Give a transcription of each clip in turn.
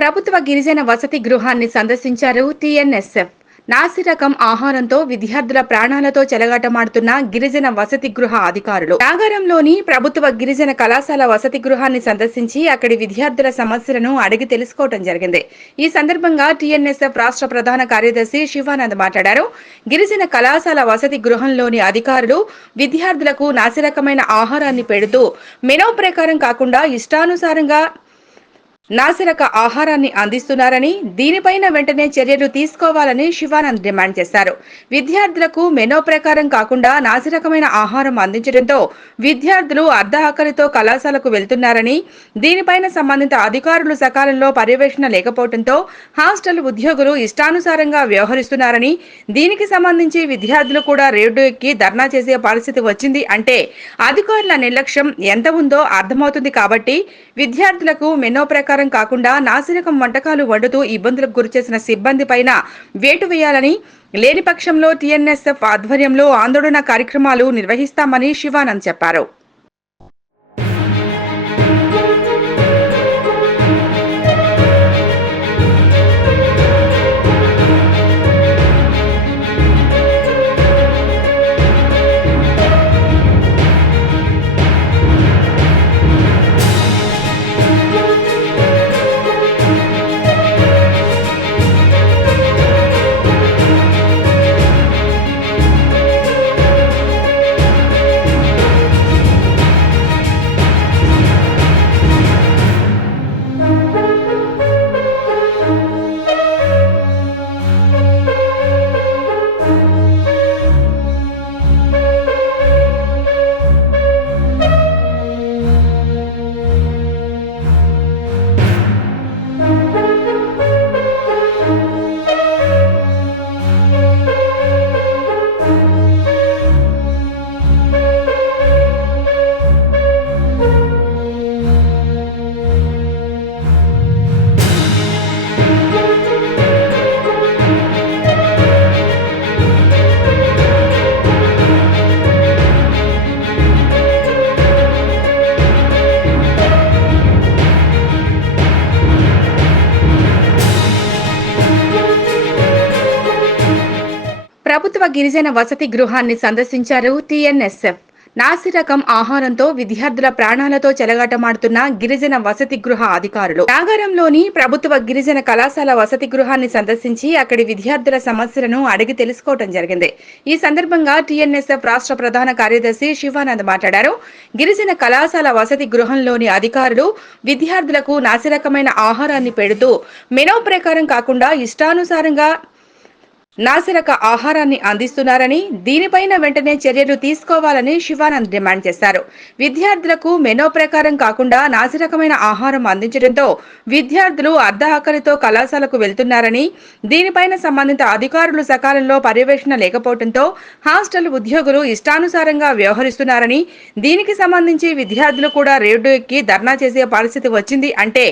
ప్రభుత్వ గిరిజన వసతి గృహాన్ని సందర్శించారు టీఎన్ఎస్ఎఫ్. నాసిరకం ఆహారంతో విద్యార్థుల ప్రాణాలతో చెలగాటమాడుతున్న గిరిజన వసతి గృహ అధికారులు నాగరంలోని ప్రభుత్వ గిరిజన కళాశాల వసతి గృహాన్ని సందర్శించి అక్కడి విద్యార్థుల సమస్యలను అడిగి తెలుసుకోవడం జరిగింది. ఈ సందర్భంగా టీఎన్ఎస్ఎఫ్ రాష్ట్ర ప్రధాన కార్యదర్శి శివానంద్ మాట్లాడారు. గిరిజన కళాశాల వసతి గృహంలోని అధికారులు విద్యార్థులకు నాసిరకమైన ఆహారాన్ని పెడుతూ మెనూ ప్రకారం కాకుండా ఇష్టానుసారంగా నాసిరక ఆహారాన్ని అందిస్తున్నారని, దీనిపైన వెంటనే చర్యలు తీసుకోవాలని శివానంద్ డిమాండ్ చేశారు. విద్యార్థులకు మెనూ ప్రకారం కాకుండా నాసిరకమైన ఆహారం అందించడంతో విద్యార్థులు అర్ధ ఆకలితో కళాశాలకు వెళ్తున్నారని, దీనిపైన సంబంధిత అధికారులు సకాలంలో పర్యవేక్షణ లేకపోవడంతో హాస్టల్ ఉద్యోగులు ఇష్టానుసారంగా వ్యవహరిస్తున్నారని, దీనికి సంబంధించి విద్యార్థులు కూడా రోడ్డు ఎక్కి ధర్నా చేసే పరిస్థితి వచ్చింది అంటే అధికారుల నిర్లక్ష్యం ఎంత ఉందో అర్థమవుతుంది. కాబట్టి విద్యార్థులకు మెనూ ప్రకారం కాకుండా నాసిరకం వంటకాలు వండుతూ ఇబ్బందులకు గురిచేసిన సిబ్బంది పైన వేటు వేయాలని, లేని పక్షంలో టీఎన్ఎస్ఎఫ్ ఆధ్వర్యంలో ఆందోళన కార్యక్రమాలు నిర్వహిస్తామని శివానంద్ చెప్పారు. ప్రభుత్వ గిరిజన వసతి గృహాన్ని సందర్శించారు టీఎన్ఎస్ఎఫ్. నాసిరకం ఆహారంతో విద్యార్థుల ప్రాణాలతో చెలగాటమాడుతున్న గిరిజన వసతి గృహ అధికారులు నాగరంలోని ప్రభుత్వ గిరిజన కళాశాల వసతి గృహాన్ని సందర్శించి అక్కడి విద్యార్థుల సమస్యలను అడిగి తెలుసుకోవడం జరిగింది. ఈ సందర్భంగా టీఎన్ఎస్ఎఫ్ రాష్ట్ర ప్రధాన కార్యదర్శి శివానంద్ మాట్లాడారు. గిరిజన కళాశాల వసతి గృహంలోని అధికారులు విద్యార్థులకు నాసిరకమైన ఆహారాన్ని పెడుతూ మెనూ ప్రకారం కాకుండా ఇష్టానుసారంగా నాసిరక ఆహారాన్ని అందిస్తున్నారని, దీనిపైన వెంటనే చర్యలు తీసుకోవాలని శివానంద్ డిమాండ్ చేశారు. విద్యార్థులకు మెనూ ప్రకారం కాకుండా నాసిరకమైన ఆహారం అందించడంతో విద్యార్థులు అర్ధ ఆకలితో కళాశాలకు వెళ్తున్నారని, దీనిపైన సంబంధిత అధికారులు సకాలంలో పర్యవేక్షణ లేకపోవడంతో హాస్టల్ ఉద్యోగులు ఇష్టానుసారంగా వ్యవహరిస్తున్నారని, దీనికి సంబంధించి విద్యార్థులు కూడా రోడ్డు ఎక్కి ధర్నా చేసే పరిస్థితి వచ్చింది అంటే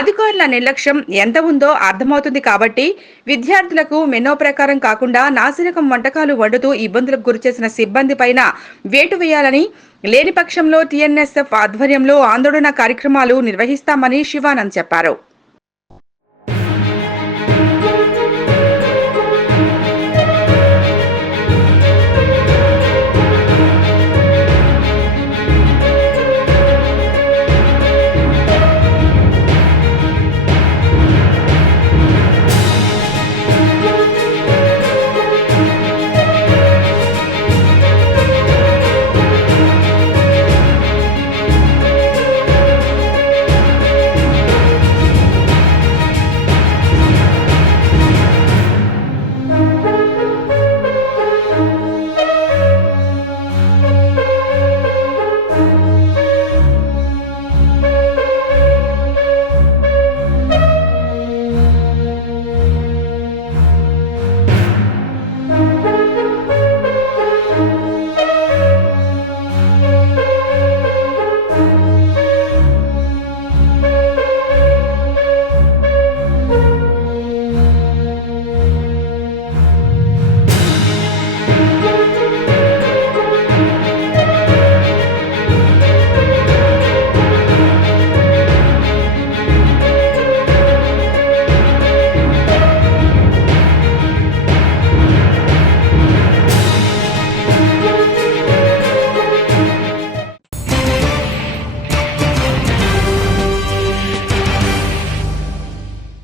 అధికారుల నిర్లక్ష్యం ఎంత ఉందో అర్థమవుతుంది. కాబట్టి విద్యార్థులకు మెనూ ప్రకారం కాకుండా నాసిరకం వంటకాలు వండుతూ ఇబ్బందులకు గురిచేసిన సిబ్బంది పైన వేటు వేయాలని, లేని పక్షంలో టీఎన్ఎస్ఎఫ్ ఆధ్వర్యంలో ఆందోళన కార్యక్రమాలు నిర్వహిస్తామని శివానంద్ చెప్పారు.